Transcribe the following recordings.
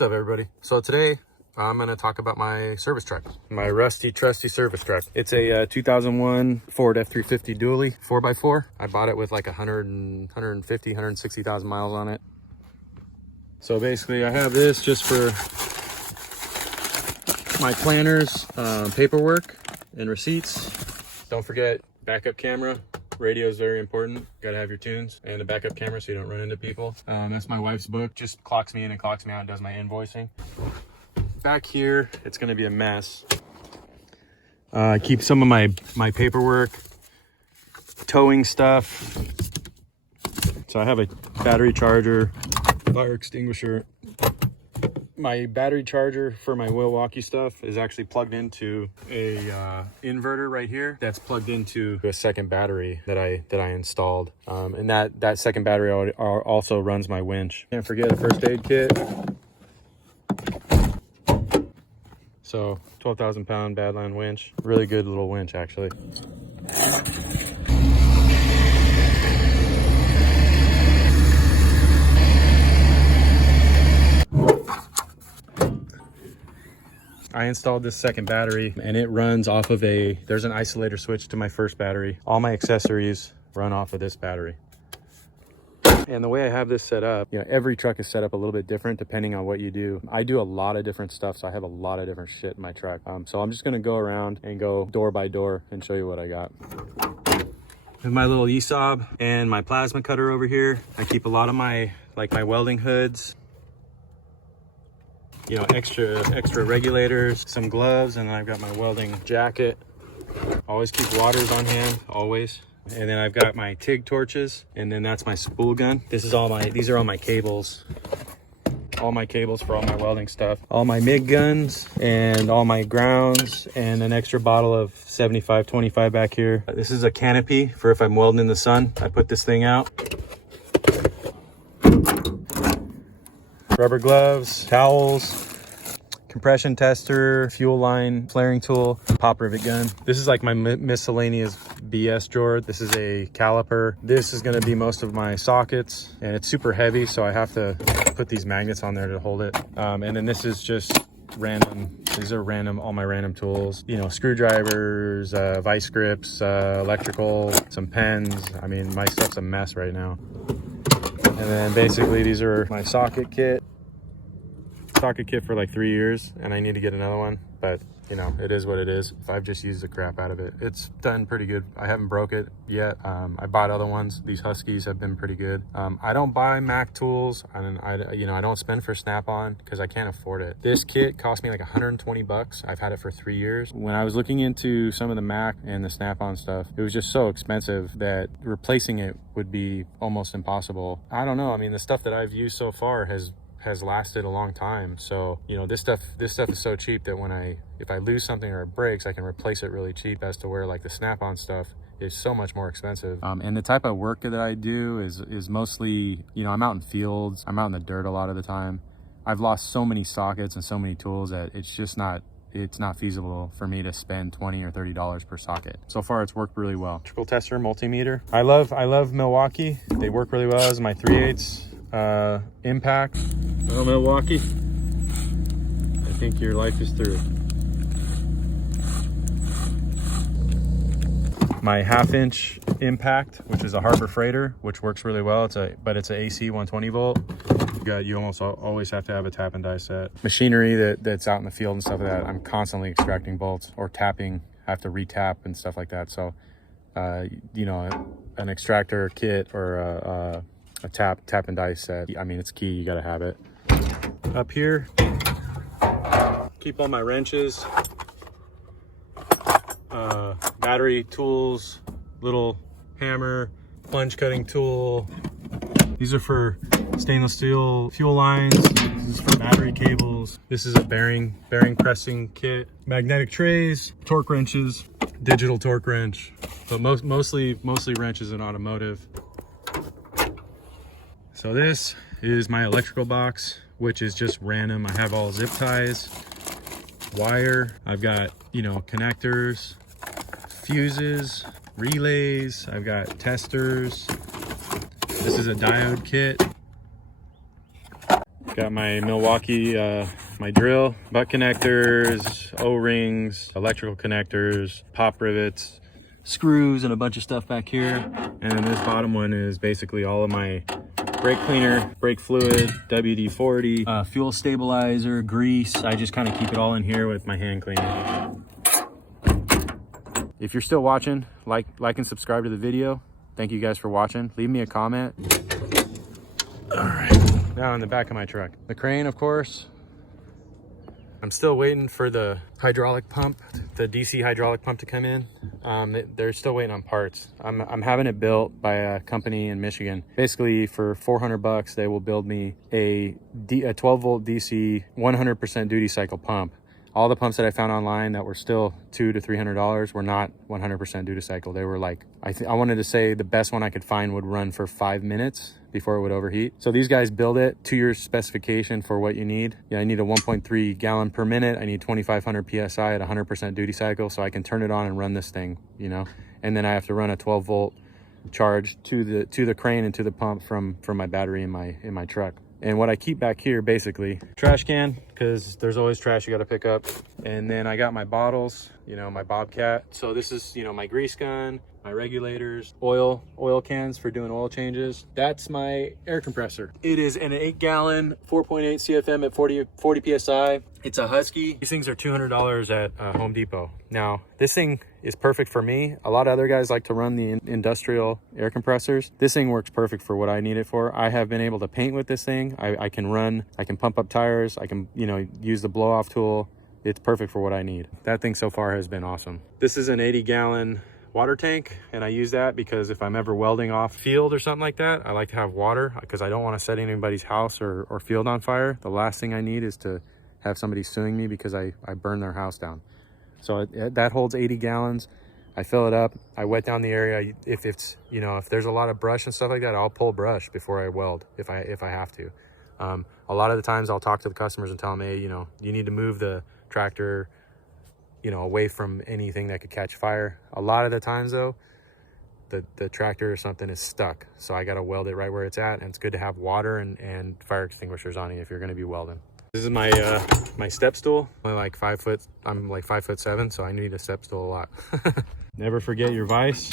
What's up, everybody? So today I'm going to talk about my service truck, my rusty trusty service truck. It's a 2001 Ford F350 dually 4x4. I bought it with like 150,000 miles on it. So basically I have this just for my planners, paperwork and receipts. Don't forget backup camera. Radio is very important. Got to have your tunes and a backup camera so you don't run into people. That's my wife's book. Just clocks me in and clocks me out and does my invoicing. Back here, it's going to be a mess. I keep some of my paperwork, towing stuff. So I have a battery charger, fire extinguisher. My battery charger for my Milwaukee stuff is actually plugged into a inverter right here. That's plugged into a second battery that I installed, and that second battery also runs my winch. Can't forget a first aid kit. So 12,000 pound Badland winch, really good little winch actually. I installed this second battery and it runs off of there's an isolator switch to my first battery. All my accessories run off of this battery. And the way I have this set up, every truck is set up a little bit different depending on what you do. I do a lot of different stuff, so I have a lot of different shit in my truck. So I'm just gonna go around and go door by door and show you what I got. With my little ESOB and my plasma cutter over here, I keep a lot of my welding hoods, extra regulators, some gloves, and then I've got my welding jacket. Always keep waters on hand, always. And then I've got my TIG torches, and then that's my spool gun. These are all my cables. All my cables for all my welding stuff. All my MIG guns and all my grounds, and an extra bottle of 75-25 back here. This is a canopy for if I'm welding in the sun. I put this thing out. Rubber gloves, towels, compression tester, fuel line, flaring tool, pop rivet gun. This is like my miscellaneous BS drawer. This is a caliper. This is going to be most of my sockets, and it's super heavy, so I have to put these magnets on there to hold it. And then this is just random. These are all my random tools. Screwdrivers, vice grips, electrical, some pens. I mean, my stuff's a mess right now. And then basically these are my socket kit for like 3 years, and I need to get another one, but it is what it is. I've just used the crap out of it. It's done pretty good. I haven't broke it yet. I bought other ones. These Huskies have been pretty good. I don't buy Mac tools, and I don't spend for Snap-on because I can't afford it. This kit cost me like 120 bucks. I've had it for 3 years. When I was looking into some of the Mac and the Snap-on stuff, it was just so expensive that replacing it would be almost impossible. I don't know. I mean, the stuff that I've used so far has lasted a long time. So this stuff is so cheap that if I lose something or it breaks, I can replace it really cheap, as to where like the Snap-on stuff is so much more expensive. And the type of work that I do is mostly, I'm out in fields, I'm out in the dirt a lot of the time. I've lost so many sockets and so many tools that it's not feasible for me to spend $20 or $30 per socket. So far it's worked really well. Electrical tester, multimeter. I love Milwaukee. They work really well. This is my 3/8 impact. Well, Milwaukee, I think your life is through. My 1/2-inch impact, which is a Harbor Freighter, which works really well. It's an AC 120 volt. You almost always have to have a tap and die set. Machinery that's out in the field and stuff like that, I'm constantly extracting bolts or tapping. I have to retap and stuff like that. So, an extractor kit or a tap and die set, I mean, it's key. You got to have it. Up here, keep all my wrenches, battery tools, little hammer, plunge cutting tool. These are for stainless steel fuel lines. This is for battery cables. This is a bearing pressing kit, magnetic trays, torque wrenches, digital torque wrench, but mostly wrenches in automotive. So this is my electrical box, which is just random. I have all zip ties, wire. I've got, connectors, fuses, relays. I've got testers. This is a diode kit. Got my Milwaukee, my drill, butt connectors, O-rings, electrical connectors, pop rivets, screws, and a bunch of stuff back here. And then this bottom one is basically all of my brake cleaner, brake fluid, WD-40, fuel stabilizer, grease. I just kind of keep it all in here with my hand cleaner. If you're still watching, like and subscribe to the video. Thank you guys for watching. Leave me a comment. All right, now in the back of my truck. The crane, of course. I'm still waiting for the hydraulic pump, the DC hydraulic pump to come in. They're still waiting on parts. I'm having it built by a company in Michigan. Basically for 400 bucks, they will build me a 12 volt DC, 100% duty cycle pump. All the pumps that I found online that were still $200 to $300 were not 100% duty cycle. They were like, I wanted to say the best one I could find would run for 5 minutes before it would overheat. So these guys build it to your specification for what you need. Yeah, I need a 1.3 gallon per minute. I need 2,500 PSI at 100% duty cycle so I can turn it on and run this thing, you know? And then I have to run a 12 volt charge to the crane and to the pump from my battery in my truck. And what I keep back here, basically, trash can, because there's always trash you got to pick up. And then I got my bottles, you know, my Bobcat. So this is, you know, my grease gun, my regulators, oil cans for doing oil changes. That's my air compressor. It is an 8-gallon, 4.8 CFM at 40 PSI. It's a Husky. These things are $200 at Home Depot. Now, this thing is perfect for me. A lot of other guys like to run the industrial air compressors. This thing works perfect for what I need it for. I have been able to paint with this thing. I can pump up tires. I can, you know, use the blow off tool. It's perfect for what I need. That thing so far has been awesome. This is an 80-gallon water tank, and I use that because if I'm ever welding off field or something like that, I like to have water because I don't want to set anybody's house or field on fire. The last thing I need is to have somebody suing me because I burn their house down. So that holds 80 gallons. I fill it up. I wet down the area. If it's, you know, if there's a lot of brush and stuff like that, I'll pull brush before I weld if I have to. A lot of the times I'll talk to the customers and tell them, hey, you know, you need to move the tractor, you know, away from anything that could catch fire. A lot of the times though, the tractor or something is stuck. So I got to weld it right where it's at. And it's good to have water and fire extinguishers on you if you're going to be welding. This is my my step stool. I'm like 5 foot. I'm like 5'7", so I need a step stool a lot. Never forget your vise.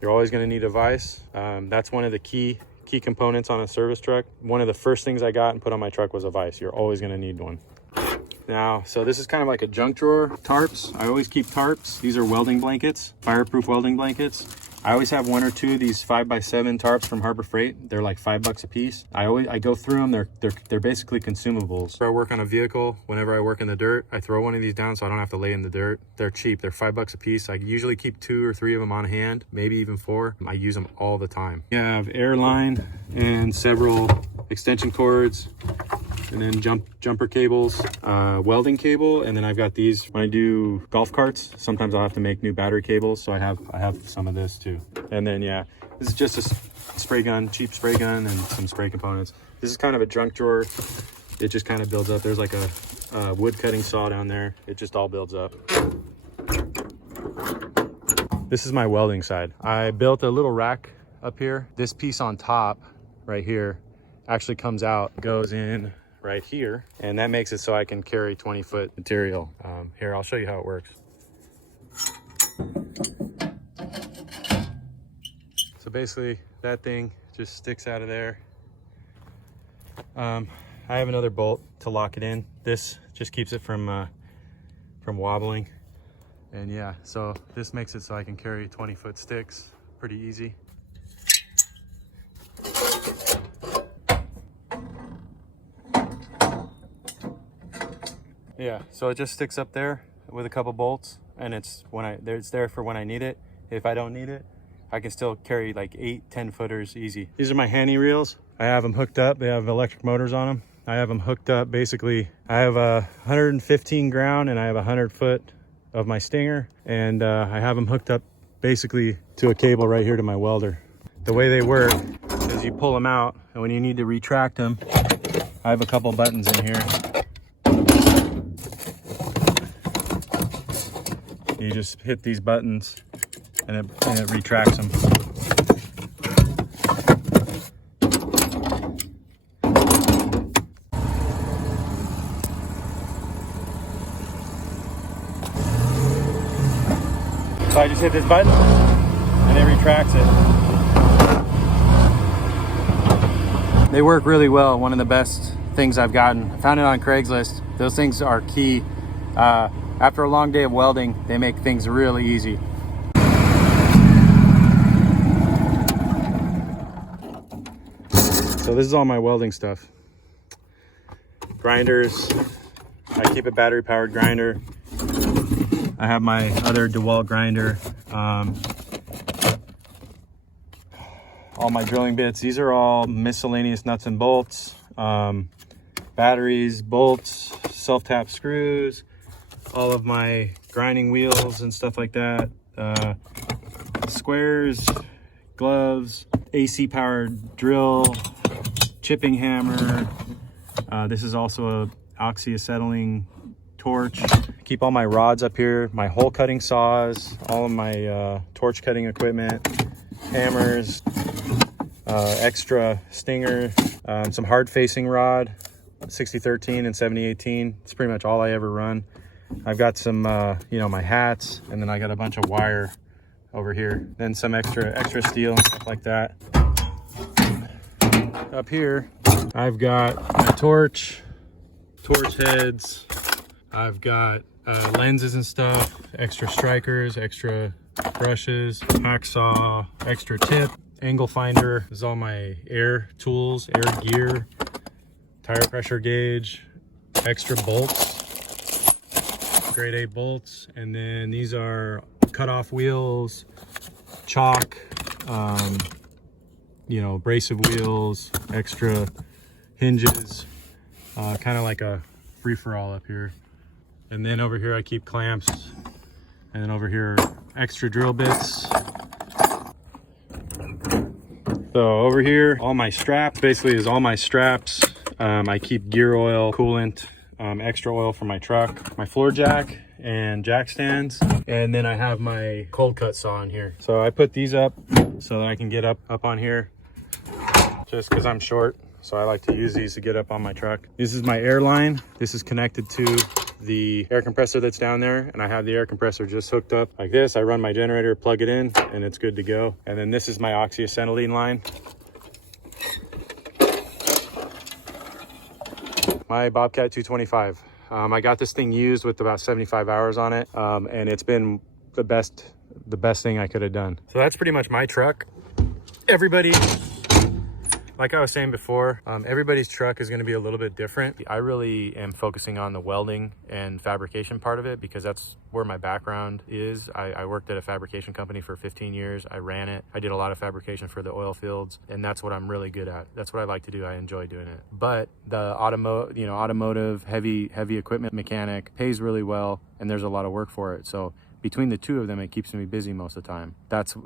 You're always going to need a vise. That's one of the key components on a service truck. One of the first things I got and put on my truck was a vise. You're always going to need one. Now, so this is kind of like a junk drawer. Tarps. I always keep tarps. These are welding blankets, fireproof welding blankets. I always have 1 or 2 of these 5x7 tarps from Harbor Freight. They're like $5 a piece. I go through them. They're basically consumables. If I work on a vehicle, whenever I work in the dirt, I throw one of these down so I don't have to lay in the dirt. They're cheap. They're $5 a piece. I usually keep 2 or 3 of them on hand, maybe even 4. I use them all the time. You have air line and several extension cords, and then jumper cables, welding cable, and then I've got these when I do golf carts. Sometimes I'll have to make new battery cables, so I have some of this too. And then yeah, this is just a spray gun, cheap spray gun, and some spray components. This is kind of a junk drawer. It just kind of builds up. There's like a wood cutting saw down there. It just all builds up. This is my welding side. I built a little rack up here. This piece on top right here actually comes out, goes in right here, and that makes it so I can carry 20-foot material. Here, I'll show you how it works. So basically that thing just sticks out of there. I have another bolt to lock it in. This just keeps it from wobbling. And yeah, so this makes it so I can carry 20-foot sticks pretty easy. Yeah, so it just sticks up there with a couple bolts, and it's there for when I need it. If I don't need it, I can still carry like 8-10 footers easy. These are my handy reels. I have them hooked up. They have electric motors on them. I have them hooked up. Basically, I have a 115 ground and I have 100 foot of my stinger, and I have them hooked up basically to a cable right here to my welder. The way they work is you pull them out, and when you need to retract them, I have a couple buttons in here. You just hit these buttons and it retracts them. So I just hit this button and it retracts it. They work really well. One of the best things I've gotten. I found it on Craigslist. Those things are key. After a long day of welding, they make things really easy. So this is all my welding stuff. Grinders. I keep a battery powered grinder. I have my other DeWalt grinder. All my drilling bits. These are all miscellaneous nuts and bolts. Batteries, bolts, self-tap screws, all of my grinding wheels and stuff like that. Squares, gloves, AC powered drill, chipping hammer. This is also a oxyacetylene torch. Keep all my rods up here, my hole cutting saws, all of my torch cutting equipment, hammers, extra stinger, some hard facing rod, 6013 and 7018. It's pretty much all I ever run. I've got some my hats, and then I got a bunch of wire over here, then some extra steel and stuff like that. Up here I've got my torch heads. I've got lenses and stuff, extra strikers, extra brushes, hacksaw, extra tip, angle finder. This is all my air tools, air gear, tire pressure gauge, extra bolts, grade 8 bolts, and then these are cut-off wheels, chalk, abrasive wheels, extra hinges, kind of like a free-for-all up here. And then over here I keep clamps, and then over here extra drill bits. So over here, all my straps, basically is all my straps. I keep gear oil, coolant, extra oil for my truck, my floor jack and jack stands. And then I have my cold cut saw in here. So I put these up so that I can get up on here, just because I'm short. So I like to use these to get up on my truck. This is my air line. This is connected to the air compressor that's down there, and I have the air compressor just hooked up like this. I run my generator, plug it in, and it's good to go. And then this is my oxyacetylene line. My Bobcat 225. I got this thing used with about 75 hours on it, and it's been the best thing I could have done. So that's pretty much my truck. Everybody, like I was saying before, everybody's truck is going to be a little bit different. I really am focusing on the welding and fabrication part of it because that's where my background is. I worked at a fabrication company for 15 years. I ran it. I did a lot of fabrication for the oil fields, and that's what I'm really good at. That's what I like to do. I enjoy doing it. But the automotive, heavy equipment mechanic pays really well, and there's a lot of work for it. So between the two of them, it keeps me busy most of the time. That's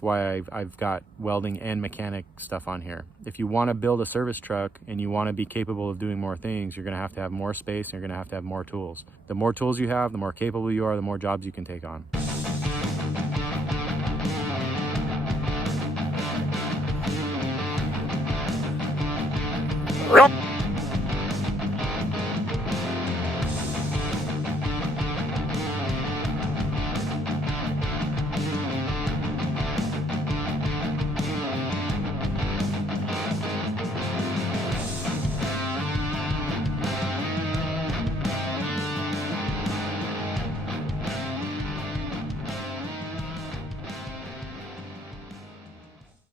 why I've got welding and mechanic stuff on here. If you want to build a service truck and you want to be capable of doing more things, you're going to have more space, and you're going to have more tools. The more tools you have, the more capable you are, the more jobs you can take on.